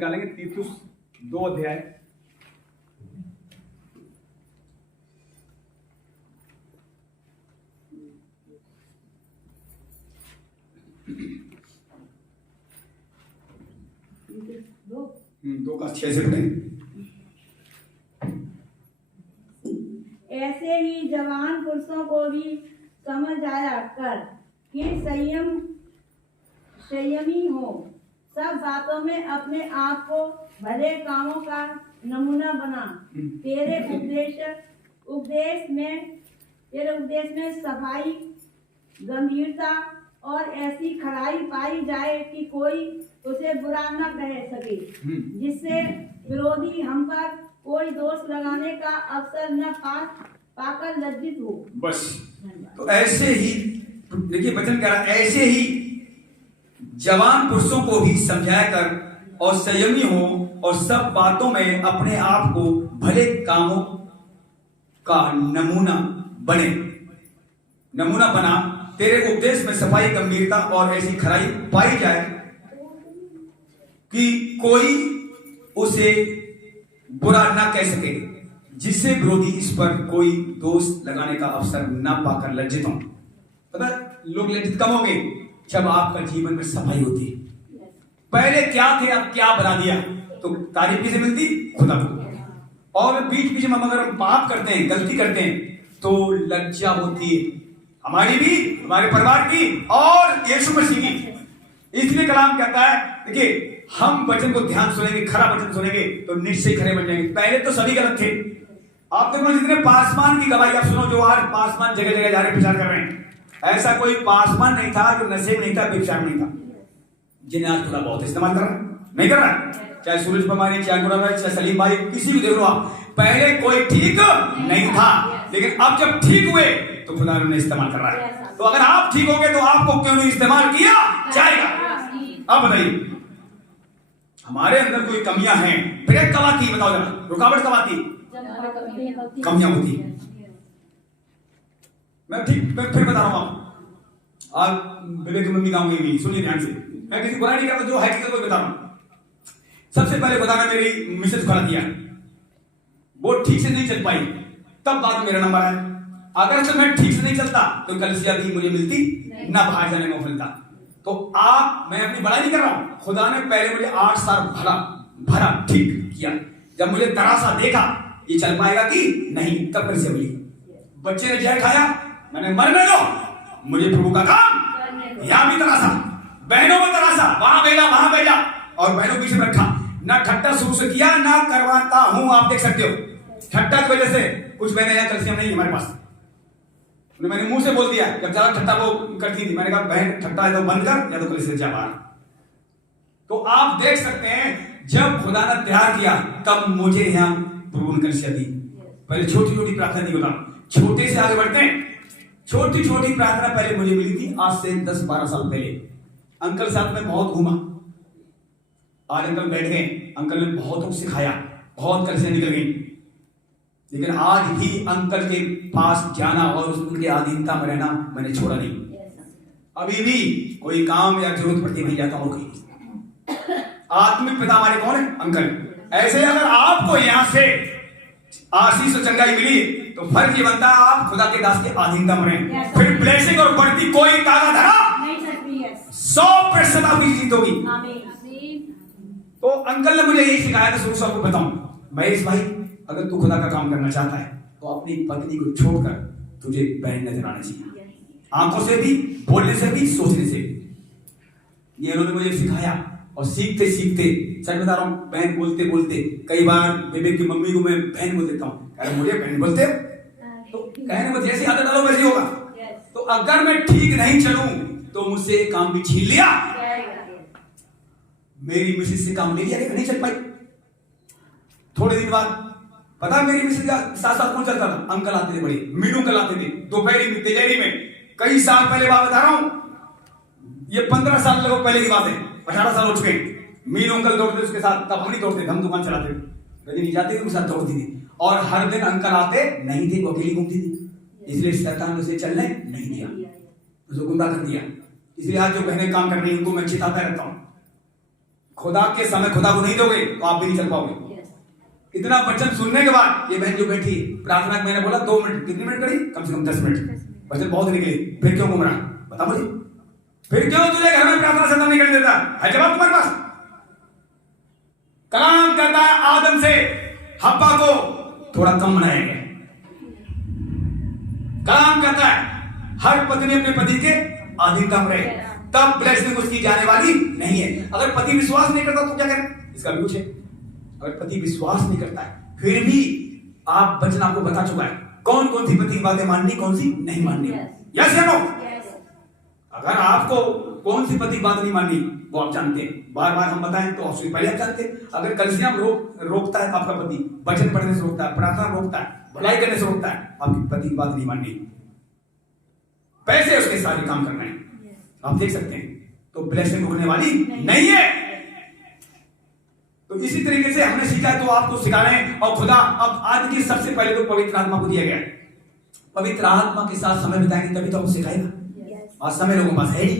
निकालेंगे तीतुस 2 अध्याय। दो का 6 से पढ़ेंगे। ऐसे ही जवान पुरुषों को भी समझ आया कर कि संयमी हो, सब बातों में अपने आप को भले कामों का नमूना बना। तेरे उपदेश में सफाई, गंभीरता और ऐसी खराई पाई जाए कि कोई उसे बुरा न कह सके, जिससे विरोधी हम पर कोई दोष लगाने का अवसर न पाकर लज्जित हो। बस तो ऐसे ही देखिए वचन कह रहा है, ऐसे ही जवान पुरुषों को भी समझाया कर और संयमी हो और सब बातों में अपने आप को भले कामों का नमूना बना। तेरे उपदेश में सफाई, गंभीरता और ऐसी खराई पाई जाए कि कोई उसे बुरा ना कह सके, जिससे विरोधी इस पर कोई दोष लगाने का अवसर ना पाकर लज्जित हो। पता लोग लज्जित कब होंगे? जब आपका जीवन में सफाई होती है। पहले क्या थे अब क्या बना दिया, तो तारीफ किसे मिलती? खुदा को। और बीच में अगर हम पाप करते हैं, गलती करते हैं, तो लज्जा होती है हमारी भी, हमारे परिवार की और यीशु मसीह की। इसलिए कलाम कहता है, देखिए हम वचन को ध्यान सुनेंगे, खरा वचन सुनेंगे तो निश्चय खरे बन जाएंगे। पहले तो सभी गलत थे। आप देखो जितने पासवान की गवाही आप सुनो, जो आज पासवान जगह जगह जा रहे प्रचार कर रहे हैं, ऐसा कोई पासवान नहीं था जो नशे में नहीं था, व्यभिचार नहीं था, जिन्हें आज खुदा बहुत इस्तेमाल कर रहा है, नहीं कर रहा है। चाहे सूरज पमारी, चाहे गुलाम भाई, चाहे सलीम भाई, किसी भी देख लो आप, पहले कोई ठीक नहीं था, लेकिन अब जब ठीक हुए तो खुदा ने इस्तेमाल कर रहा है। तो अगर आप ठीक होगे तो आपको क्यों नहीं इस्तेमाल किया जाएगा? अब बताइए, हमारे अंदर कोई कमियां हैं, ब्रेक कब आती? बताओ जरा, रुकावट कब आती? कमियां होती। मैं फिर बता रहा हूं आप, आज विवेक की मम्मी गाऊंगी भी, सुनिए ध्यान से, मैं किसी बुराई नहीं करता, जो है किसी को बता रहा हूं। सबसे पहले बताना, मेरी मिसेज खड़ा किया, वो ठीक से नहीं चल पाई, तब बाद मेरा नंबर है। अगर से मैं ठीक से नहीं चलता तो कलिसिया भी मुझे मिलती ना, बाहर जाने को मिलता। तो मैं अपनी बड़ाई नहीं कर रहा हूं, खुदा ने पहले मुझे 8 साल भरा ठीक किया। जब मुझे तरासा देखा ये चल पाएगा कि नहीं, तब कलिसिया मिली। बच्चे ने जहर खाया, मैंने मरने दो, मुझे प्रभु का काम। यहां भी तरासा, बहनों में तरासा, वहां भेजा और बहनों पीछे रखा। ना ठट्टा शुरू से किया ना करवाता हूं, आप देख सकते हो। ठट्टा की वजह से कुछ बहनें यहाँ कलिसिया नहीं हमारे पास, मैंने मुंह से बोल दिया, जब ज्यादा ठट्टा वो करती थी, मैंने कहा बहन ठट्टा है तो बंद कर, या तो कलिसिया जा बाहर। तो आप देख सकते हैं, जब खुदा ने तैयार किया तब मुझे यहाँ प्रभु ने कलिसिया दी। पहले छोटी छोटी प्रार्थना नहीं होता, छोटे से आगे बढ़ते हैं। छोटी छोटी प्रार्थना पहले मुझे मिली थी आज से 10-12 साल पहले। अंकल साथ में बहुत घूमा, आज अंकल बैठ गए, अंकल ने बहुत कुछ सिखाया, बहुत कलिसिया निकल गई, लेकिन आज भी अंकल के पास जाना और उनके अधीनता में रहना मैंने छोड़ा नहीं। अभी भी कोई काम या जरूरत पड़ती नहीं जाता हूं कहीं। आत्मिक पिता हमारे कौन है? अंकल। ऐसे अगर आपको यहां से आशीष और चंगाई मिली तो फर्ज ये बनता है आप खुदा के दास के अधीनता में रहें, फिर ब्लेसिंग और बढ़ती कोई ताकत धरा नहीं सकती है। 100% आपकी जीत होगी। तो अंकल ने मुझे यही सिखाया था, शुरू आपको बताऊं, महेश भाई अगर तू खुदा का काम करना चाहता है तो अपनी पत्नी को छोड़कर तुझे बहन नजर आना चाहिए, आंखों से भी, बोलने से भी, सोचने से भी। ये उन्होंने मुझे सिखाया और सीखते सीखते, सच बता रहा हूं, बहन बोलते बोलते कई बार विवेक की मम्मी को मैं बहन बोल देता हूं, अरे मुझे बहन बोलते तो कहने में जैसी आदत डालो वैसी होगा। तो अगर मैं ठीक नहीं चलूं तो मुझसे काम भी छीन लिया। मेरी मिसेज से काम ले लिया, लेकिन नहीं चल पाई। थोड़े दिन बाद पता मेरी मिसेज का साथ साथ कौन चलता था? अंकल आते थे, बड़े मीनू अंकल आते थे, दोपहरी में, तिजोरी में। कई साल पहले बात बता रहा हूं, ये 15 साल लगभग पहले की बात है, 18 साल हो चुके। मीनू अंकल दौड़ते उसके साथ, तब हम नहीं दौड़ते, हम दुकान चलाते, रजनी जाती थी उनके साथ दौड़ती थी। और हर दिन अंकल आते नहीं थे, वो अकेली घूमती थी, इसलिए शैतान उसे चलने नहीं दिया, उसको गुंडा कर दिया। इसलिए आज जो बहनें काम कर रही हैं उनको मैं चिताता रहता हूं, खुदा के समय खुदा को नहीं दोगे तो आप भी नहीं चल पाओगे। इतना वचन सुनने के बाद ये बहन जो बैठी प्रार्थना में, मैंने बोला 2 मिनट, कितने मिनट करी? कम से कम 10 मिनट। वचन बहुत निकले। फिर क्यों घूम रहा? बता मुझे, फिर क्यों तुझे घर में प्रार्थना से नहीं करने देता है? जवाब तुम्हारे पास। कलाम कहता है आदम से हव्वा को थोड़ा कम बनाया गया। कलाम कहता है हर पत्नी अपने पति के अधीनता में रहे, तब ब्लेसिंग उसकी जाने वाली नहीं है। अगर पति विश्वास नहीं करता तो क्या करें? इसका भी कुछ है। अगर पति विश्वास नहीं करता है, फिर भी आप वचन आपको बता चुका है कौन कौन सी पति की बातें माननी, कौन सी नहीं माननी। यस या नो? अगर आपको कौन सी पति की बात नहीं माननी वो आप जानते हैं, बार बार हम बताएं तो उससे पहले आप जानते हैं। अगर कलिसिया रोकता है आपका पति, वचन पढ़ने से रोकता है, प्रार्थना रोकता है, भलाई करने से रोकता है, आपकी पति की बात नहीं माननी, पैसे उसके सारे काम करना है, आप देख सकते हैं, तो ब्लेसिंग होने वाली नहीं है। तो इसी तरीके से हमने सीखा है तो आपको सिखाना है। और खुदा अब आज की सबसे पहले तो पवित्र आत्मा को दिया गया है। पवित्र आत्मा के साथ समय बिताएंगे तभी तो आपको सिखाएगा। आज समय लोगों के पास है ही।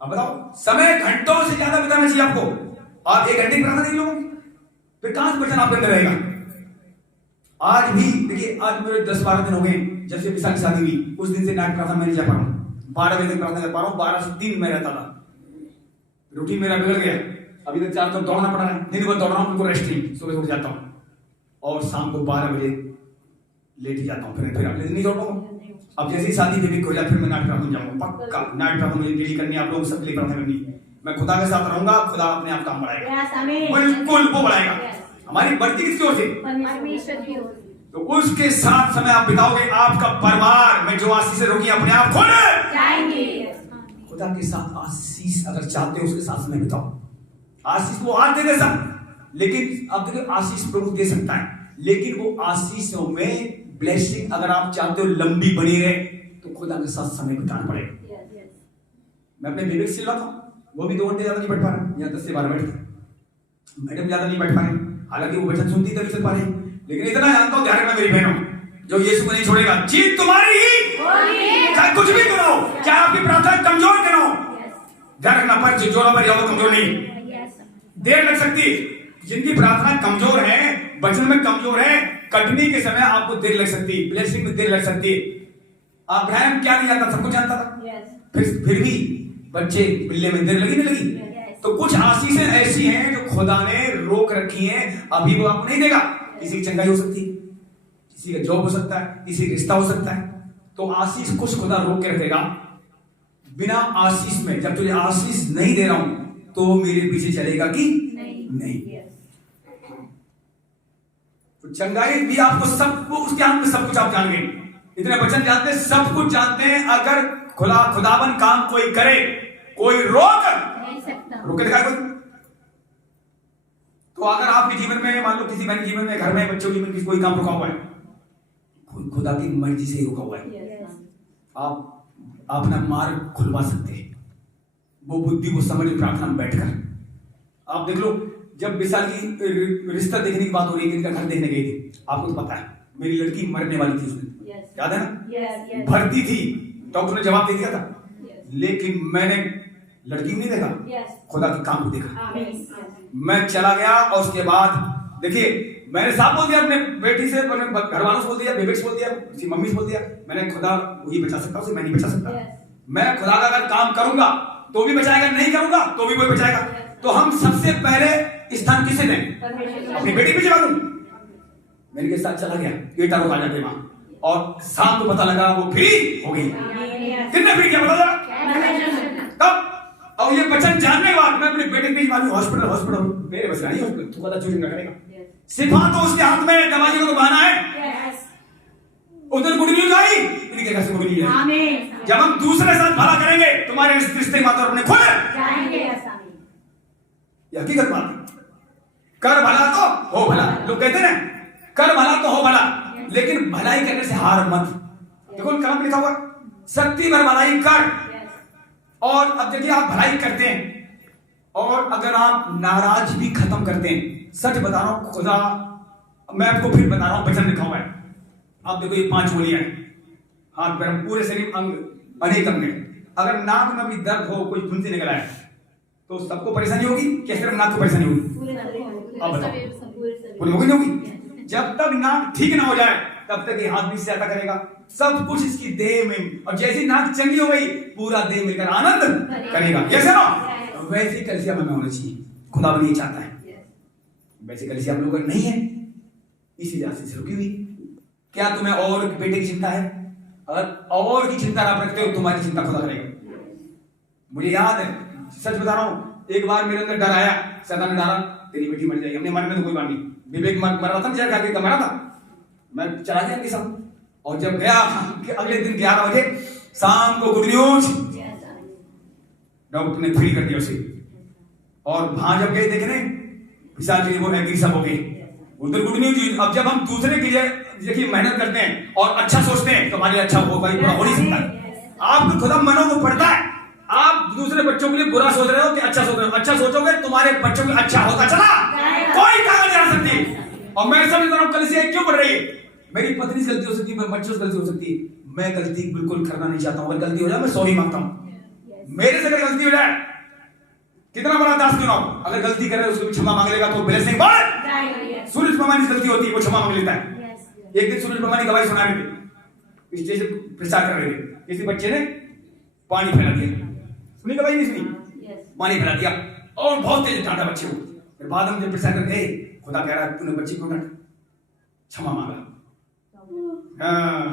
अब बताओ, समय घंटों से ज्यादा बिताना चाहिए आपको। आप 1 घंटे की प्रार्थना नहीं लोगे फिर कहां से वचन आपके अंदर रहेगा? आज भी देखिए, आज मेरे 10-12 दिन हो गए जब से विशाल की शादी हुई, उस दिन से नाइट प्रार्थना मैं नहीं जा पा रहा हूं। 12 बजे तक प्रार्थना कर पा रहा हूं। 12 से 3 में रहता था, रूटीन मेरा बिगड़ गया। अभी तक 4 तक दौड़ना पड़ा है, दिन भर दौड़ रहा हूं, उनको रेस्ट नहीं। सुबह उठ जाता हूं और शाम को 12 बजे लेट ही जाता हूं, फिर अगले दिन नहीं दौड़ पाऊंगा। अब जैसे ही शादी बेबी हो जाए फिर मैं नाइट प्रार्थना जाऊंगा, पक्का नाइट प्रार्थना मुझे डेली करनी है। आप लोग सबके लिए प्रार्थना करनी है। मैं खुदा के साथ रहूंगा, खुदा अपने आप काम बढ़ाएगा, बिल्कुल वो बढ़ाएगा। हमारी बढ़ती किसकी ओर से? परमेश्वर की ओर। तो उसके साथ समय आप बिताओगे, आपका परिवार में जो आशीष रोगी अपने आप खोले जाएंगे। खुदा के साथ आशीष अगर चाहते हो, उसके साथ समय बिताओ। आशीष वो आज दे सब, लेकिन अब देखिए आशीष प्रभु दे सकता है, लेकिन वो आशीषों में ब्लेसिंग अगर आप चाहते हो लंबी बनी रहे तो खुदा के साथ समय बिताना पड़ेगा। मैं अपने विवेक से लगा, वो भी 2 घंटे ज्यादा नहीं बैठ पा रहे, या 10 से 12 बैठते। मैडम ज्यादा नहीं बैठ पा रहे, हालांकि वो वचन सुनती तभी चल पा रहे, लेकिन इतना जानता हूं, ध्यान रखना मेरी बहनों, जो यीशु को नहीं छोड़ेगा जीत तुम्हारी ही, चाहे कुछ भी करो, चाहे आपकी प्रार्थना कमजोर करो, ध्यान रखना। पर जोरों पर जाओ कमजोर नहीं, देर लग सकती। जिनकी प्रार्थना कमजोर है, वचन में कमजोर है, कटनी के समय आपको देर लग सकती है, ब्लेसिंग में देर लग सकती है। अब्राहम क्या नहीं जानता, सब कुछ जानता था, फिर भी बच्चे मिलने में देर लगी नहीं लगी। तो कुछ आशीषें ऐसी हैं जो खुदा ने रोक रखी हैं, अभी वो आपको नहीं देगा। किसी की चंगाई हो सकती है, किसी का जॉब हो सकता है, किसी का रिश्ता हो सकता है, तो आशीष कुछ खुदा रोक के रखेगा। बिना आशीष में, जब तुझे आशीष नहीं दे रहा हूं तो मेरे पीछे चलेगा कि नहीं। तो चंगाई भी आपको सब, उसके हाथ में सब कुछ आप जान गए, इतने वचन जानते हैं, सब कुछ जानते हैं। अगर खुदावन काम कोई करे, कोई रोक नहीं सकता, रोके दिखाए कोई। तो अगर आपके जीवन में, मान लो किसी बहन जीवन में, घर में, बच्चों के जीवन में कोई काम रुका हुआ है, खुदा की मर्जी से ही रुका हुआ है, आप अपना मार्ग खुलवा सकते हैं। वो बुद्धि को समझ प्रार्थना में बैठकर आप देख लो। जब विशाल की रिश्ता देखने की बात हो रही है, इनका घर देखने गई थी, आपको तो पता है मेरी लड़की मरने वाली थी उस दिन, याद है ना? भर्ती थी, डॉक्टर ने जवाब दे दिया था, लेकिन मैंने लड़की नहीं देखा, खुदा के काम को देखा। मैं चला गया और उसके बाद देखिए मैंने साफ बोल दिया अपने बेटी से, घर वालों से बोल दिया, बेबे से बोल दिया, मम्मी से बोल दिया, मैंने खुदा वही बचा सकता, उसे मैं नहीं बचा सकता। मैं खुदा का अगर काम करूंगा तो भी बचाएगा, नहीं करूंगा तो भी वही बचाएगा। तो हम सबसे पहले स्थान किसे दें? अपनी बेटी पे जवाब दूं। मेरे के साथ चला गया, बेटा रुका जाते वहां, और शाम को पता लगा वो फ्री हो गई। कितने फ्री किया बता जरा तब? और ये वचन जानने के बाद मैं अपने बेटे के मालूम हॉस्पिटल मेरे बस नहीं, तू पता चूज करेगा, सिफा तो उसके हाथ में, दवाइयों को बहाना है। उधर गुड न्यूज आई, इनके घर से गुड न्यूज आई। जब हम दूसरे साथ भला करेंगे, तुम्हारे रिश्ते माता अपने खुल जाएंगे। ये हकीकत बात है। कर भला तो हो भला, लोग कहते हैं कर भला तो हो भला, लेकिन भलाई करने से हार मत। देखो कलम लिखा हुआ, शक्ति भर भलाई कर। और अब देखिए आप भलाई करते हैं और अगर आप नाराज भी खत्म करते हैं, सच बता रहा हूं, खुदा, मैं आपको फिर बता रहा हूं, वचन लिखा हुआ है। आप देखो ये 5 गोलियां हैं, हाथ पैर पूरे शरीर अंग अनेक अंग हैं। अगर नाक में भी दर्द हो, कोई फुंसी निकला है, तो सबको परेशानी होगी क्या सिर्फ नाक को परेशानी होगी? पूरे शरीर अब बताओ पूरे शरीर पूरी होगी नहीं होगी? जब तक नाक ठीक ना हो जाए तब तक ये हाथ भी सहायता करेगा, सब कुछ इसकी देह में, और जैसी नाक चंगी हो गई पूरा देह मिलकर आनंद करेगा। ये सुनो, वैसी कलिसिया में होना चाहिए, खुदा भी नहीं चाहता है। वैसी कलिसिया हम लोगों का नहीं है, इसी वजह से रुकी हुई। क्या तुम्हें और बेटे की चिंता है? अगर और की चिंता आप रखते हो तुम्हारी चिंता खुदा करेगा। मुझे याद है, सच बता रहा हूं, एक बार मेरे अंदर डर आया, शैतान ने डाला तेरी बेटी मर जाएगी। हमने मरने में तो कोई बात नहीं, विवेक मर रहा था, जहर खा के मरा था, मैं चला गया उनके साथ। और जब गया अगले दिन 11 बजे शाम को गुड न्यूज, डॉक्टर ने फ्री कर दिया उसे। और वहां जब गए देखने पिशाच वो एग्री सब हो गए, उधर गुड न्यूज। अब जब हम दूसरे के लिए देखिए मेहनत करते हैं और अच्छा सोचते हैं तो हमारे लिए अच्छा हो भाई, बुरा हो नहीं सकता। आपको खुदा मनों को पड़ता है, आप दूसरे बच्चों के लिए बुरा सोच रहे हो कि अच्छा सोच रहे हो? अच्छा सोचोगे तुम्हारे बच्चों के अच्छा होता चला, कोई ताकत नहीं आ सकती। और मैं समझता हूं कलिसिया क्यों बढ़ रही है? मेरी पत्नी से गलती हो सकती है, बच्चों से गलती हो सकती है, मैं गलती बिल्कुल करना नहीं चाहता हूं। अगर गलती हो जाए मैं सॉरी मांगता हूं। मेरे से अगर गलती हो जाए, कितना बड़ा दास क्यों ना हो, अगर गलती करे उसको भी क्षमा मांग लेगा तो ब्लेसिंग बढ़। सूरज प्रमाणी से गलती होती है, वो क्षमा मांग लेता है। एक दिन सूरज प्रमाणी गवाही सुना रहे थे, स्टेज पे प्रचार कर रहे थे, किसी बच्चे ने पानी फैला दिया, सुनी गवाही नहीं सुनी, पानी फैला दिया और बहुत तेज डांटा बच्चे को। फिर बाद में जब प्रचार कर गए, खुदा कह रहा है तूने बच्चे को डांटा, क्षमा मांगा,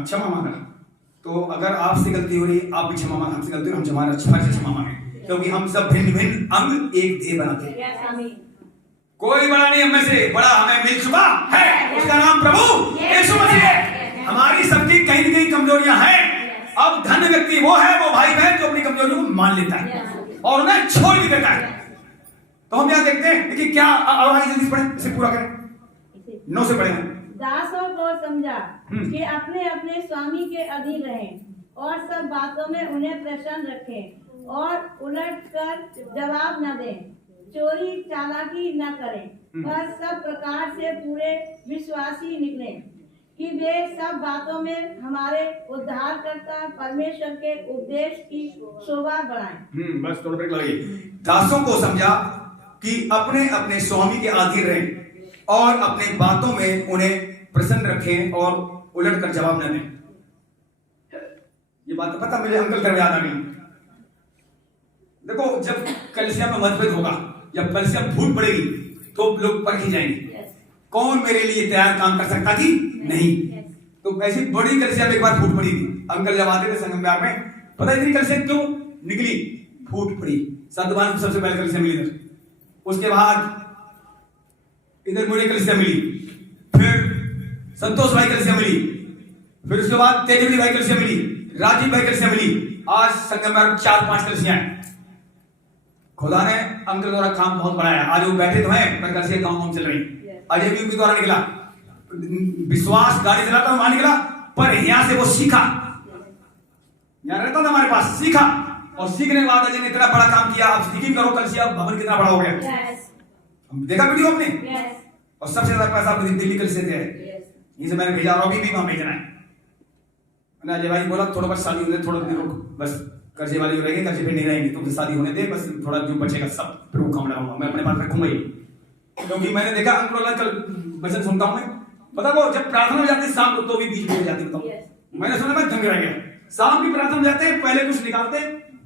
क्षमा मांगा। तो अगर आपसे गलती हो रही, आप भी क्षमा मांगे, हमसे गलती हो हम क्षमा मांगे, क्योंकि हम सब भिन्न भिन्न अंग एक देह बनाते हैं। कोई बड़ा नहीं हमें से, बड़ा हमें मिल चुका है, उसका नाम प्रभु यीशु मसीह है। हमारी सबकी कहीं न कहीं कमजोरियां हैं। अब धन्य व्यक्ति वो है, वो भाई बहन जो अपनी कमजोरियों को मान लेता है और उन्हें छोड़ भी देता है। तो हम यहाँ देखते हैं, देखिए क्या आगे जल्दी पढ़े, इसे पूरा करें, 9 से पढ़े। दासों को समझा कि अपने अपने स्वामी के अधीन रहें और सब बातों में उन्हें प्रसन्न रखें और उलट कर जवाब न दें, चोरी चालाकी न करें, पर सब प्रकार से पूरे विश्वासी निकले कि वे सब बातों में हमारे उद्धारकर्ता परमेश्वर के उपदेश की शोभा बढ़ाएं। बस थोड़ा ब्रेक लगाइए। दासों को समझा कि अपने अपने स्वामी के अधीन रहें और अपने बातों में उन्हें प्रसन्न रखें और उलट कर जवाब न दें। ये बात तो पता, मेरे अंकल कर याद आ गई। देखो जब कलिसिया में मतभेद होगा, जब कलिसिया में फूट पड़ेगी तो लोग परखे जाएंगे, कौन मेरे लिए तैयार काम कर सकता थी, नहीं। तो ऐसी बड़ी कलिसिया में एक बार फूट पड़ी थी। अंकल जब आते थे संगम विहार में, पता इतनी कलिसिया क्यों निकली, फूट पड़ी। संतवान को सबसे पहले कलिसिया मिली इधर, उसके बाद इधर मुझे कलिसिया मिली, फिर संतोष भाई कलिसिया मिली, फिर उसके बाद तेजस्वी भाई कलिसिया मिली, राजीव भाई कलिसिया मिली, आज संगम विहार में 4-5 कलिसियां हैं। खुदा ने अंकल द्वारा काम बहुत बढ़ाया। आज वो बैठे तो हैं पर कलिसिया काम चल रही। अजय भी उनके द्वारा निकला, विश्वास गाड़ी चलाता वहां निकला, पर यहां से वो सीखा, यहां रहता था हमारे पास, सीखा और सीखने के बाद अजय ने इतना बड़ा काम किया। अब सीखी करो कलिसिया भवन कितना बड़ा हो गया। हम देखा वीडियो आपने, और सबसे ज्यादा पैसा दिल्ली कलिसिया से है, ये मैंने भेजा और अभी भी वहां भेजना है। अजय भाई बोला थोड़ा बस शादी होने, थोड़ा दिन रुक, बस कर्जे वाले जो रहेंगे कर्जे पे नहीं रहेंगे, तो शादी होने दे, बस थोड़ा जो बचेगा सब फिर वो काम लगाऊंगा, मैं अपने पास रखूंगा ही। क्योंकि मैंने देखा अंकुर कल वचन सुनता हूं मैं, पता वो जब प्रार्थना में जाते हैं शाम को तो भी बीच में हो जाती है। मैंने सुना मैं दंग रह गया। शाम की प्रार्थना में जाते हैं, पहले कुछ निकालते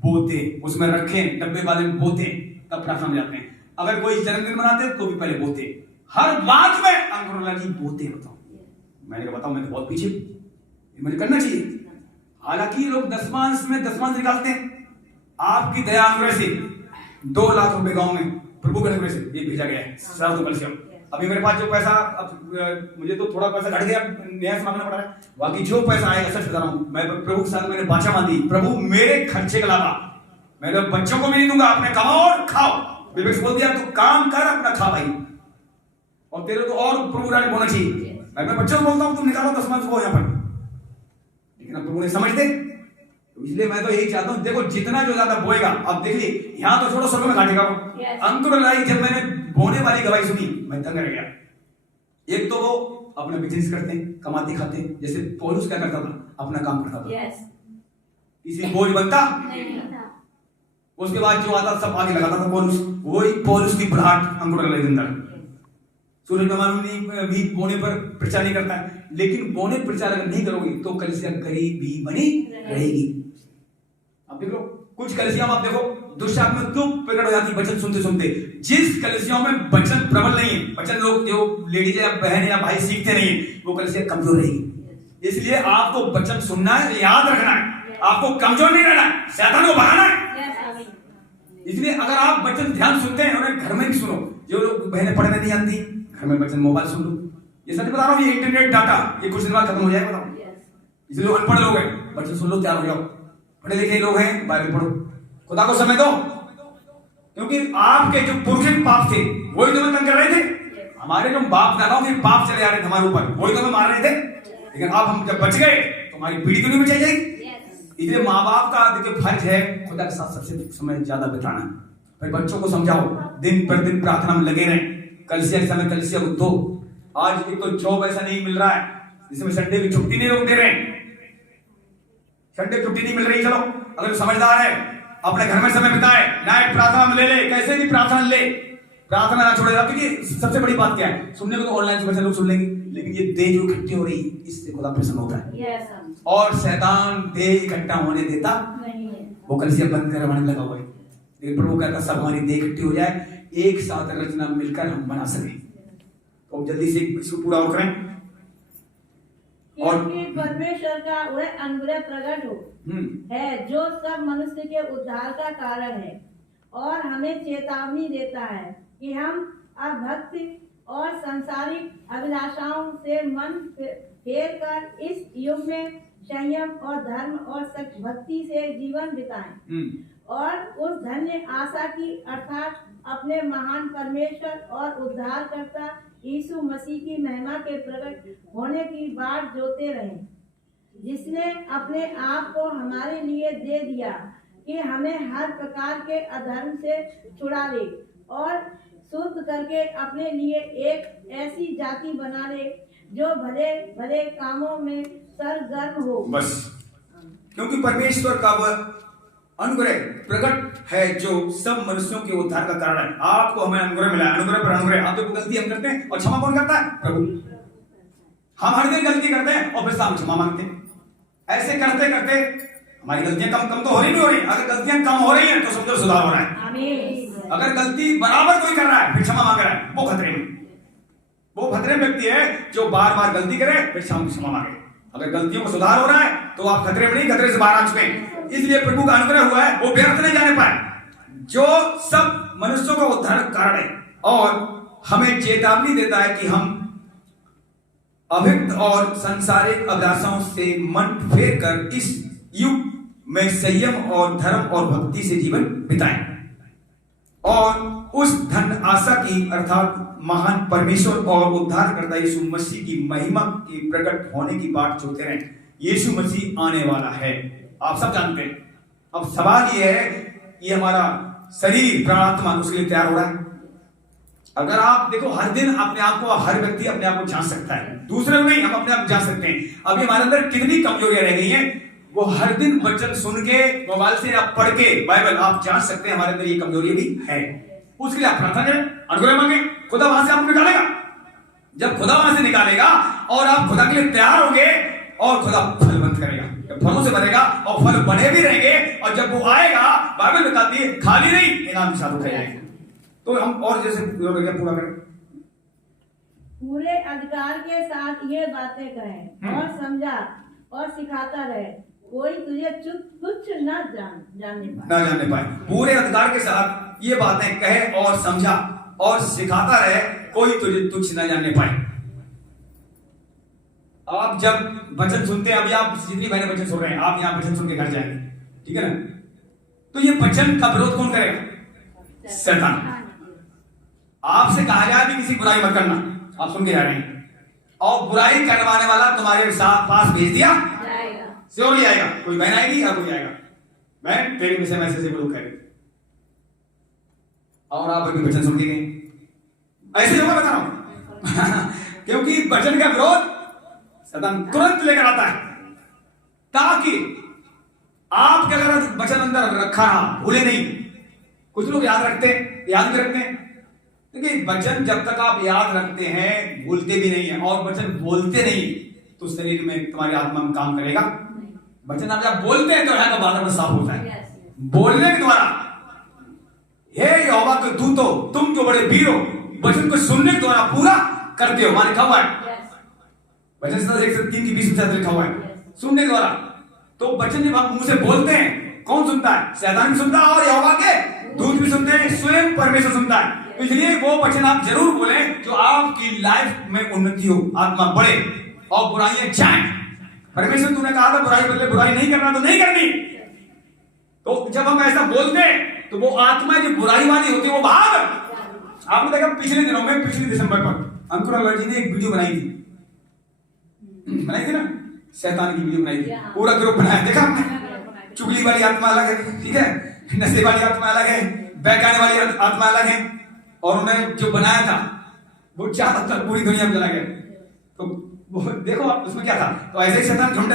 बोते उसमें रखें, डब्बे वाले में बोते, तब प्रार्थना में जाते हैं। अगर कोई जन्मदिन मनाते तो भी पहले बोते, हर बात में अंकुर जी बोते। बताओ, मैंने कहा बताओ मैं तो बहुत पीछे, मुझे करना चाहिए। हालांकि लोग दसमांश में दसमांश निकालते हैं। आपकी दया अनुग्रह से 2 लाख रुपए गांव में प्रभु के अनुग्रह से ये भेजा गया है। अभी मेरे पास जो पैसा, अब मुझे तो थोड़ा पैसा घट गया, नया मांगना पड़ा है, बाकी जो पैसा आएगा सच बता रहा हूं मैं प्रभु के साथ मैंने बाचा बांधी, प्रभु मेरे खर्चे के अलावा मेरे बच्चों को भी नहीं दूंगा, अपने कमाओ और खाओ। विवेक बोल दिया तो काम कर, अपना खा भाई, और तेरे तो और प्रभु रानी बोलना चाहिए। मैं अपने बच्चों को बोलता हूं तुम निकालो 10 मार्च को यहाँ पर, लेकिन अब प्रभु ने समझ दे, इसलिए मैं तो यही चाहता हूं, देखो जितना जो ज्यादा बोएगा, अब देखिए यहां तो छोड़ो स्वर्ग में घाटेगा वो। अंकुर लाई जब मैंने बोने वाली गवाही सुनी मैं दंग रह गया। एक तो वो अपना बिजनेस करते हैं, कमाते खाते हैं, जैसे पौलुस क्या करता था, अपना काम करता था, किसी बोझ बनता, उसके बाद जो आता सब आगे लगाता था पौलुस, वही पौलुस की बुढ़ाट अंकुर लगे अंदर। सूरज भी बोने पर प्रचार नहीं करता है, लेकिन बोने प्रचार अगर नहीं करोगे तो कलीसिया गरीबी बनी रहेगी। अब देख लो कुछ कलीसियाओं में, आप देखो दुष्टात्मा क्यों प्रकट हो जाती वचन सुनते सुनते। जिस कलीसियाओं में वचन प्रबल नहीं है, वचन लोग जो लेडीज या बहन या भाई सीखते नहीं है, वो कलीसिया कमजोर रहेगी। इसलिए आपको वचन सुनना है, याद रखना है, आपको कमजोर नहीं रहना है, शैतान को भगाना है। इसलिए अगर आप वचन ध्यान सुनते हैं, उन्हें घर में भी सुनो। जो लोग बहनें पढ़ने नहीं आती, घर में वचन मोबाइल सुन लो। ये सच बता रहा हूँ, ये इंटरनेट डाटा ये कुछ दिन बाद खत्म हो जाएगा, बताओ। इसलिए जो अनपढ़ लोग हैं वचन सुन लो, तैयार हो जाओ। पढ़े लिखे लोग हैं बाइबल पढ़ो, खुदा को समय दो, क्योंकि आपके जो पुरखिन पाप थे वही तो तंग कर रहे थे। हमारे जो बाप दादाओं के पाप चले आ रहे थे हमारे ऊपर, वही तो हमें मार रहे थे। लेकिन अब हम जब बच गए तो हमारी पीढ़ी तो नहीं बचाई जाएगी। इसलिए माँ बाप का देखिए फर्ज है खुदा के साथ सबसे समय ज्यादा बिताना। फिर बच्चों को समझाओ, दिन पर दिन प्रार्थना में लगे रहें, कलीसिया के समय कलीसिया को दो। आज एक तो जॉब ऐसा नहीं मिल रहा है जिसमें संडे की छुट्टी नहीं लोग दे रहे हैं, संडे छुट्टी नहीं मिल रही। चलो अगर समझदार है अपने घर में समय बिताए, नाइट प्रार्थना में ले, कैसे भी प्रार्थना ले, प्रार्थना ना छोड़ेगा। क्योंकि सबसे बड़ी बात क्या है, सुनने को तो ऑनलाइन से लोग सुन लेंगे, लेकिन ये देह जो इकट्ठी हो रही है इससे खुदा प्रसन्न होता है। और शैतान देह इकट्ठा होने देता नहीं है, वो कलीसिया बंद करवाने लगा हुआ है। लेकिन प्रभु कहता सब हमारी देह इकट्ठी हो जाए, एक साथ रचना मिलकर हम बना सके। तो जल्दी से इसको पूरा और करें, और परमेश्वर का वह अनुग्रह प्रकट हो है जो सब मनुष्य के उद्धार का कारण है, और हमें चेतावनी देता है कि हम अभक्ति और सांसारिक अभिलाषाओं से मन फेर कर इस युग में संयम और धर्म और सच भक्ति से जीवन बिताएं, और उस धन्य आशा की अर्थात अपने महान परमेश्वर और उद्धारकर्ता यीशु मसीह की महिमा के प्रकट होने की बाट जोते रहें, जिसने अपने आप को हमारे लिए दे दिया कि हमें हर प्रकार के अधर्म से छुड़ा ले और शुद्ध करके अपने लिए एक ऐसी जाति बना ले जो भले भले कामों में सरगर्म हो। बस क्योंकि परमेश्वर का वह अनुग्रह प्रकट है जो सब मनुष्यों के उद्धार का कारण है। आपको हमें अनुग्रह मिला है, अनुग्रह पर अनुग्रह। आप जो गलती हम करते हैं और क्षमा कौन करता है? प्रभु। हम हर दिन गलती करते हैं और फिर शाम क्षमा मांगते हैं। ऐसे करते करते हमारी गलतियां कम तो हो रही नहीं हो रही। अगर गलतियां कम हो रही हैं तो समझो सुधार हो रहा है। अगर गलती बराबर कोई कर रहा है फिर क्षमा मांग रहा है, वो खतरे में, वो खतरे में व्यक्ति है जो बार बार गलती करे फिर क्षमा मांगे। अगर गलतियों को सुधार हो रहा है तो आप खतरे में नहीं, खतरे से बाहर आ चुके हैं। इसलिए प्रभु का अनुग्रह हुआ है, वो व्यर्थ नहीं जाने पाए, जो सब मनुष्यों का उद्धार कारण है, और हमें चेतावनी देता है कि हम अभिक्त और संसारिक अभिलाषाओं से मन फेर कर इस युग में संयम और धर्म और भक्ति से जीवन बिताएं, और उस धन आशा की अर्थात महान परमेश्वर और उद्धारकर्ता यीशु मसीह की महिमा के प्रकट होने की बात जोते रहें। यीशु मसीह आने वाला है, आप सब जानते हैं। अब सवाल यह है कि हमारा शरीर प्राणात्मा उसके लिए तैयार हो रहा है। अगर आप देखो हर दिन अपने आप को, हर व्यक्ति अपने आप को जांच सकता है, दूसरे को नहीं, हम अपने आप जांच सकते हैं। अभी हमारे अंदर कितनी कमजोरियां रह गई हैं, वो हर दिन वचन सुन के, मोबाइल से आप पढ़ के बाइबल आप जांच सकते हैं हमारे अंदर ये कमजोरी भी है। उसके लिए आप प्रार्थना करें, अनुग्रह मांगे, खुदा वहां से आपको निकालेगा। जब खुदा वहां से निकालेगा और आप खुदा के लिए तैयार होंगे और खुदा फलवंत करेगा, फलों से भरेगा और फल बने भी रहेंगे। और जब वो आएगा, बाइबल बताती है खाली नहीं, इनाम के साथ उठाए जाएंगे। तो हम और जैसे पूरा करें, पूरे अधिकार के साथ ये बातें कहें और समझा और सिखाता रहे, कोई तुझे तुच्छ न जानने पाए। पूरे अधिकार के साथ ये बातें कहे और समझा और सिखाता रहे, कोई तुझे तुच्छ न जानने पाए। आप जब वचन सुनते हैं, अभी आप जितनी बहनें वचन सुन रहे हैं, आप यहाँ वचन सुन के घर जाएंगे, ठीक है ना? तो ये वचन का विरोध कौन करेगा? शैतान। आपसे कहा जाए कि किसी बुराई मत करना, आप सुन के जा रहे हैं, और बुराई करवाने वाला तुम्हारे पास भेज दिया जाएगा, श्योरली आएगा। कोई बहन आएगी या कोई आएगा, मैं तेरे विषय में ऐसे विरोध करेगा, और आप अभी वचन सुन के गए, ऐसे होगा, बता रहा हूं। क्योंकि वचन का विरोध शैतान तुरंत लेकर आता है, ताकि आपके अगर वचन अंदर रखा रहा, भूले नहीं, कुछ लोग याद रखते हैं, याद भी रखते हैं। देखिए वचन जब तक आप याद रखते हैं भूलते भी नहीं है, और वचन बोलते नहीं तो शरीर में तुम्हारी आत्मा में काम करेगा। वचन आप जब बोलते हैं तो यहाँ का वातावरण साफ होता है बोलने के द्वारा। हे यहोवा के दूतों, तुम जो बड़े वीर हो, वचन को सुनने के द्वारा पूरा करते हो। वहां लिखा हुआ है वचन 1:3 की 20 में लिखा हुआ है सुनने के द्वारा। तो वचन जब आप मुंह से बोलते हैं, कौन सुनता है? शैतान भी सुनता है और यहोवा के दूत भी सुनते हैं, स्वयं परमेश्वर सुनता है। इसलिए वो वचन आप जरूर बोलें जो आपकी लाइफ में उन्नति हो, आत्मा बढ़े और बुराइयां जाएं। परमेश्वर तूने कहा था बुराई बदले बुराई नहीं करना, तो नहीं करनी। तो जब हम ऐसा बोलते हैं तो वो आत्मा जो बुराई वाली होती है वो भाग। आपने देखा पिछले दिनों में, पिछले दिसंबर पर अंकुर अग्रवाल जी ने एक वीडियो बनाई थी ना, शैतान की वीडियो बनाई थी, पूरा ग्रुप बनाया, देखा आपने? चुगली वाली आत्मा अलग है, ठीक है, नशे वाली आत्मा अलग है, बहकाने वाली आत्मा अलग है। और उन्होंने जो बनाया था वो चारों तरफ पूरी दुनिया में चला गया। तो वो देखो आप उसमें क्या था। तो ऐसे ही शैतान झुंड,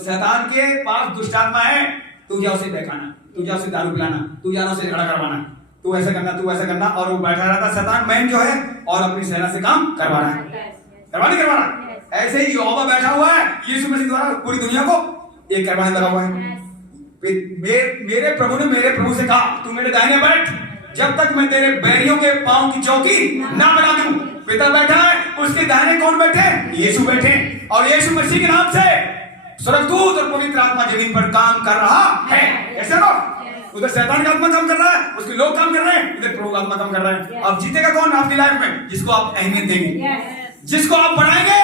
शैतान के पास दुष्ट आत्मा है, तू जा उसे बहकाना, तू जा उसे दारू पिलाना, तू जाना उसे झगड़ा करवाना, तू ऐसा करना, तू ऐसा करना। और वो बैठा रहता शैतान मैन जो है और अपनी सेना से काम करवाना है, करवाना। ऐसे ही यहोवा बैठा हुआ है यीशु मसीह द्वारा पूरी दुनिया को एक करवाने लगा हुआ है। मेरे प्रभु ने मेरे प्रभु से कहा, तू मेरे दाहिने बैठ जब तक मैं तेरे बैरियों के पांव की चौकी ना बना दूं। पिता बैठा है, उसके दाहिने कौन बैठे? यीशु बैठे। और यीशु मसीह के नाम से स्वर्गदूत और पवित्र आत्मा जमीन पर काम कर रहा है। ऐसे लोग, उधर शैतान का आत्मा काम कर रहा है, उसके लोग काम कर रहे हैं, इधर प्रभु का आत्मा काम कर रहा है। अब जीतेगा कौन आपकी लाइफ में? जिसको आप अहमियत देंगे, जिसको आप बढ़ाएंगे।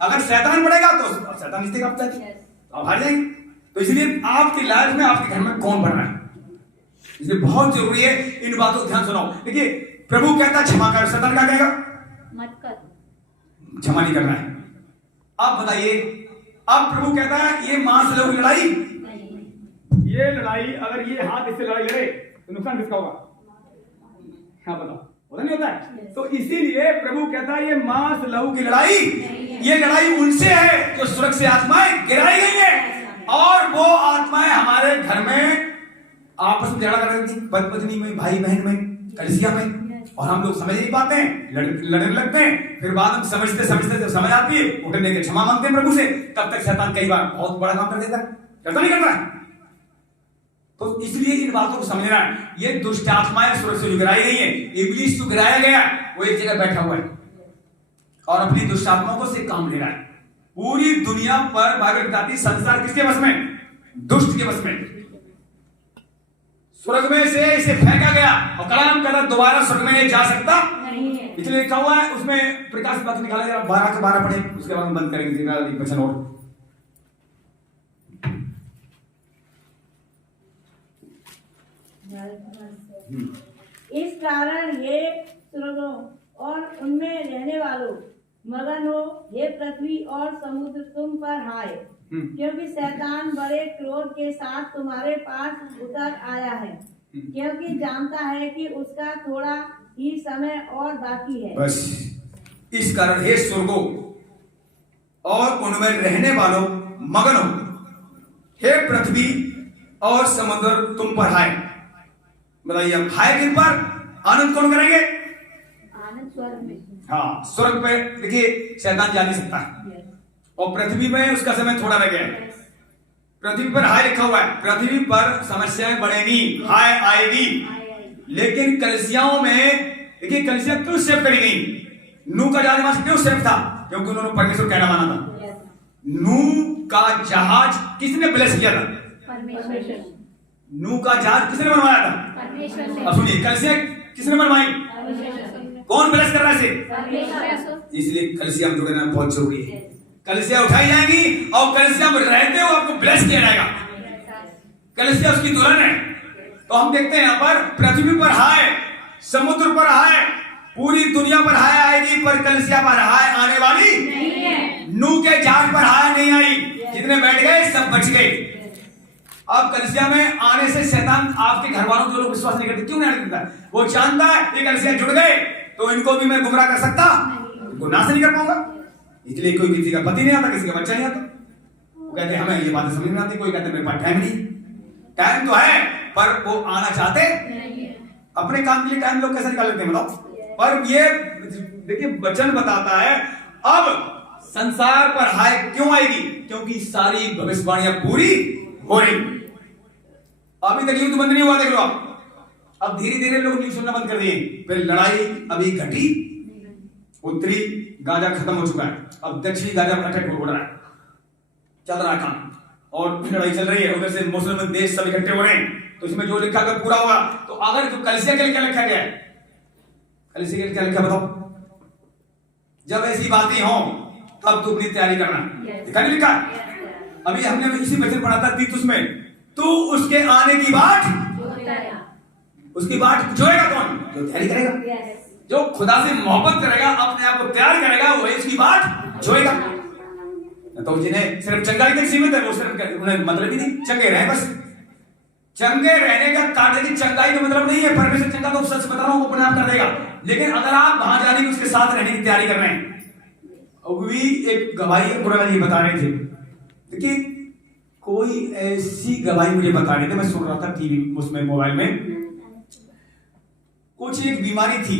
अगर शैतान बढ़ेगा तो शैतान जीतेगा, आप हार जाएंगे। तो इसलिए आपकी लाइफ में, आपके घर में कौन बढ़ रहा है, इसलिए बहुत जरूरी है इन बातों को ध्यान सुनाओ। देखिए प्रभु कहता है क्षमा कर, शैतान क्या कहेगा? मत कर, क्षमा नहीं करना है। आप बताइए, अब प्रभु कहता है ये मांस लहू की लड़ाई, ये लड़ाई, अगर ये हाथ इससे लड़ाई लड़े तो नुकसान किसका होगा? हाँ बताओ, होता नहीं होता है? तो इसीलिए प्रभु कहता है ये मांस लहू की लड़ाई, ये लड़ाई उनसे है जो स्वर्ग से आत्माएं गिराई गई है। और वो आत्माएं हमारे घर में आपस में झगड़ा कर रही थी, पति पत्नी में, भाई बहन में, कलीसिया में, और हम लोग समझ नहीं पाते हैं, लड़ने लगते हैं। फिर बाद में समझते समझते जब समझ आती है, उठने के क्षमा मांगते हैं प्रभु से, तब तक शैतान कई बार बहुत बड़ा काम कर देता है, करता नहीं करता है। तो इसलिए इन बातों को समझना है। ये दुष्ट आत्माएं स्वर्ग से गिराई गई है, इब्लीस जो गिराया गया वो एक जगह बैठा हुआ है और अपनी दुष्ट आत्माओं को से काम ले रहा है। पूरी दुनिया पर बाइबल बताती है संसार किसके बस में? दुष्ट के बस में। स्वर्ग में से इसे फेंका गया और कलाम कर दोबारा स्वर्ग में जा सकता नहीं है। इसलिए लिखा हुआ है उसमें, प्रकाश बात निकाला जरा 12 के 12 पढ़े, उसके बाद हम बंद करेंगे वचन। और इस कारण हे स्वर्गों और उनमें रहने वालों मगन हो, हे पृथ्वी और समुद्र तुम पर हाय, क्योंकि शैतान बड़े क्रोध के साथ तुम्हारे पास उतर आया है, क्योंकि जानता है कि उसका थोड़ा ही समय और बाकी है। बस इस कारण हे स्वर्गों और उनमें रहने वालों मगन हो, हे पृथ्वी और समुद्र तुम पर हाय। बताइए अब हाय किन पर? आनंद कौन करेंगे? आनंद स्वर्ग में। हाँ, स्वर्ग पे देखिए शैतान जा नहीं सकता, और पृथ्वी में उसका समय थोड़ा रह गया। पृथ्वी पर हाय लिखा हुआ है, पृथ्वी पर समस्याएं बढ़ेंगी, हाय आएगी। लेकिन कलिसियाओं में देखिए कलिसिया क्यों सेव करी गई? नूह का जहाज क्यों सेव था? क्योंकि उन्होंने परमेश्वर कहना माना था। नूह का जहाज किसने ब्लेस किया था? परमेश्वर। नूह का जहाज किसने बनवाया था? परमेश्वर। अब सुनिए, कलिसिया किसने बनवाई? कौन ब्लेस कर रहा है? इसलिए कलिसिया में जुड़ना बहुत जरूरी है। कलिसिया उठाई जाएंगी और कलिसिया में रहते हुए आपको ब्लेस किया जाएगा। कलिसिया उसकी दुल्हन है। तो हम देखते हैं यहाँ पर पृथ्वी पर हाय, समुद्र पर हाय, पूरी दुनिया पर हाय आएगी, पर कलिसिया पर हाय आने वाली नहीं है। नूह के जहाज पर हाय नहीं आई, जितने बैठ गए सब बच गए। अब कलिसिया में आने से शैतान आपके घर वालों को जो लोग विश्वास नहीं करते, क्यों नहीं आने देता? वो जानता है ये कलिसिया जुड़ गए तो इनको भी मैं गुमराह कर सकता, इनको नाश नहीं कर पाऊंगा। इसलिए कोई किसी का पति नहीं आता, किसी का बच्चा नहीं आता। वो कहते हैं हमें ये बातें समझ में आती, कोई कहते हैं मेरे पास टाइम नहीं। टाइम तो है पर वो आना चाहते नहीं। अपने काम के लिए टाइम लोग कैसे निकाल लेते हैं बताओ? पर ये देखिए वचन बताता है अब संसार पर हाय क्यों आएगी? क्योंकि सारी भविष्यवाणियां पूरी हो रही। अभी तक युद्ध बंद नहीं हुआ, देख लो आप। अब धीरे धीरे लोग न्यूज सुनना बंद कर दिए। फिर लड़ाई अभी घटी, उत्तरी गाजा खत्म हो चुका है, अब दक्षिणी गाजा अटैक हो रहा है, चल रहा है काम, और लड़ाई चल रही है। उधर से मुस्लिम देश सब इकट्ठे हो रहे हैं, तो इसमें जो लिखा गया पूरा होगा। तो अगर जो कलीसिया के लिए क्या लिखा गया है, कलीसिया के लिए क्या लिखा बताओ? जब ऐसी बातें हो तब तो अपनी तैयारी करना, लिखा नहीं लिखा? अभी हमने इसी वचन पढ़ा था तीतुस में, तू उसके आने की बाट, उसकी बाट जोएगा कौन? जो तैयारी करेगा, जो खुदा से मोहब्बत करेगा, अपने आप को तैयार करेगा, वही उसकी बाट जोएगा। तो जिन्हें सिर्फ चंगाई तक सीमित है वो सिर्फ उन्हें मतलब ही नहीं, चंगे रहे बस। चंगे रहने का कार्य की चंगाई का मतलब नहीं है परमेश्वर चंगा, तो सच बता रहा हूं अपने आप कर देगा। लेकिन अगर आप वहां जाने की उसके साथ रहने की तैयारी कर रहे हैं, भी एक गवाही ये बता रहे थे, देखिए कोई ऐसी गवाही मुझे बता रहे थे, मैं सुन रहा था टीवी उसमें मोबाइल में, कुछ एक बीमारी थी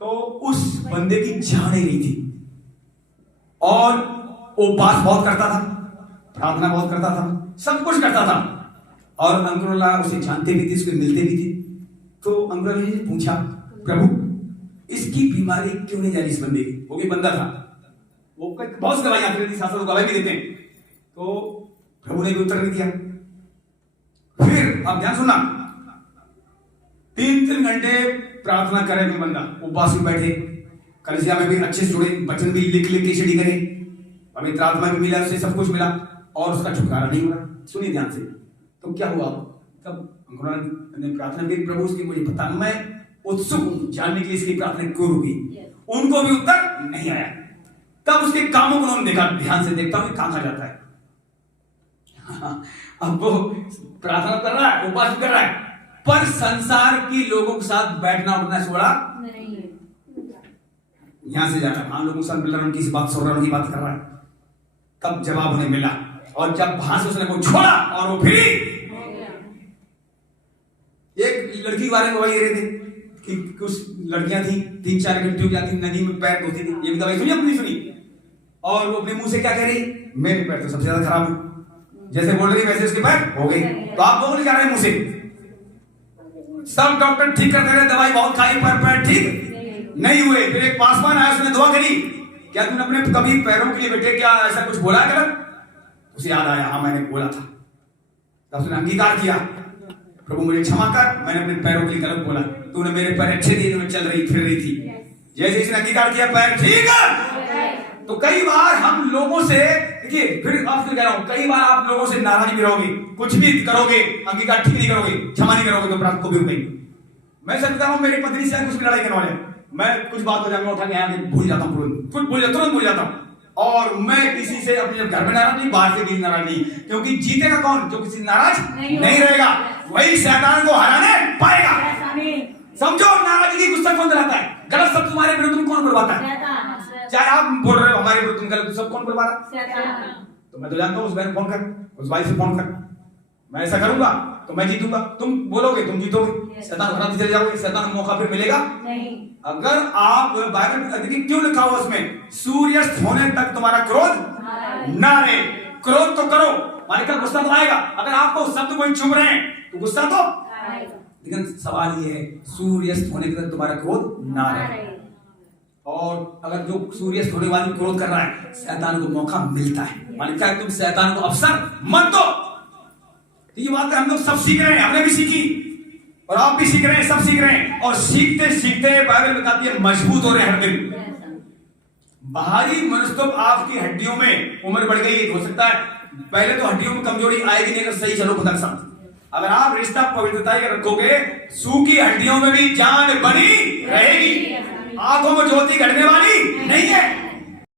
तो उस बंदे की जान ही नहीं थी, और उपवास बहुत करता था, प्रार्थना बहुत करता था, सब कुछ करता था, और अंकुरल्लाह उसे जानते भी थे, उसको मिलते भी थे। तो अंकुरल्लाह ने पूछा, प्रभु इसकी बीमारी क्यों नहीं जा रही इस बंदे की? वो भी बंदा था, वो बहुत गवाहियां आती थी, साथ साथ गवाही भी देते हैं। तो प्रभु ने भी उत्तर नहीं दिया। फिर आप ध्यान सुनना, 3-3 घंटे प्रार्थना करे कोई बंदा, उपवास में बैठे, कलीसिया में भी अच्छे से जुड़े, वचन भी लिख लिख के स्टडी करे, पवित्र आत्मा भी मिला, उसे सब कुछ मिला, और उसका छुटकारा नहीं हुआ। सुनिए ध्यान से, तो क्या हुआ? तब ने प्रार्थना की, प्रभु इसकी मुझे पता, मैं उत्सुक हूं जानने के लिए इसकी प्रार्थना क्यों रुकी। उनको भी उत्तर नहीं आया। तब उसके कामों को उन्होंने देखा, ध्यान से देखता हूं कहां जाता है। अब वो प्रार्थना कर रहा है, उपवास कर रहा है, पर संसार की लोगों के साथ बैठना उठना छोड़ा नहीं है। यहां से जाना, वहां लोगों के साथ मिल रहा है, उनकी बात सुन रहा है, उनकी बात कर रहा है। तब जवाब उन्हें मिला, और जब वहां से उसने वो छोड़ा और वो फिर एक लड़की के बारे में वही रहे थे कि कुछ लड़कियां थी 3-4 घंटे हो जाती, नदी में पैर धोती थी, ये भी दवाई सुनी अपनी सुनी, और वो अपने मुंह से क्या कह रही, मेरे पैर तो सबसे ज्यादा खराब है, जैसे बोल रही वैसे उसके पैर हो गए। तो आप बोल जा रहे हैं मुंह से, सब डॉक्टर ठीक करते रहे, दवाई बहुत खाई, पर पैर ठीक नहीं हुए। फिर एक पासवान आया, उसने दुआ करी, क्या तुमने अपने कभी पैरों के लिए बेटे क्या ऐसा कुछ बोला है गलत? उसे याद आया, हाँ मैंने बोला था। तब उसने अंगीकार किया, प्रभु मुझे क्षमा कर, मैंने अपने पैरों के लिए गलत बोला, तूने मेरे पैर अच्छे दिए, मैं चल रही फिर रही थी। जैसे इसने अंगीकार किया, पैर ठीक है। तो कई बार हम लोगों से, देखिए फिर आपसे कह रहा हूं, कई बार आप लोगों से नाराज भी रहोगे, कुछ भी करोगे, अंगीकार ठीक नहीं करोगे, क्षमा नहीं करोगे, तो प्राप्त को भी रुकेंगे। मैं सच बता रहा हूं, मेरी पत्नी से कुछ लड़ाई करने वाले, मैं कुछ बात हो जाए, मैं उठा के यहाँ भूल जाता हूँ, तुरंत भूल जाता हूँ, और मैं किसी से अपने घर में नाराज नहीं, बाहर से भी नाराज नहीं, क्योंकि जीतेगा कौन? जो किसी नाराज नहीं रहेगा, वही शैतान को हराने पाएगा। समझो, नाराजगी गुस्सा कौन दिलाता है? गलत सब तुम्हारे विरुद्ध में कौन बुलवाता है? चाहे आप बोल रहे हो हमारे विरुद्ध में गलत, सब कौन बुलवा रहा है? तो मैं तो जानता हूँ, उस बहन फोन कर, उस भाई से फोन कर, मैं ऐसा करूंगा तो मैं जीतूंगा, तुम बोलोगे तुम जीतोगे, शैतान हराते चले जाओगे, शैतान मौका फिर मिलेगा नहीं। अगर आप बाइबल देखिए क्यों लिखा हुआ उसमें, सूर्यास्त होने तक तुम्हारा क्रोध ना रहे। क्रोध तो करो, मालिक का गुस्सा तो आएगा, अगर आपको शब्द कोई चुभ रहे हैं तो गुस्सा तो आएगा, लेकिन सवाल ये है सूर्यास्त होने तक तुम्हारा क्रोध ना रहे। और अगर जो सूर्यास्त होने वाली क्रोध कर रहा है, शैतान को मौका मिलता है, मालिक का तुम शैतान को अवसर मत दो। ये बात हम लोग सब सीख रहे हैं, हमने भी सीखी और आप भी सीख रहे हैं, सब सीख रहे हैं, और सीखते सीखते बाइबल बताती है मजबूत हो रहे हैं हर दिन। बाहरी मनुष्य तो आपकी हड्डियों में उम्र बढ़ गई, हो सकता है पहले तो हड्डियों में कमजोरी आएगी नहीं, अगर सही चलो खुदा के साथ, अगर आप रिश्ता पवित्रता के रखोगे, सूखी हड्डियों में भी जान बनी रहेगी, आंखों में ज्योति घटने वाली नहीं है।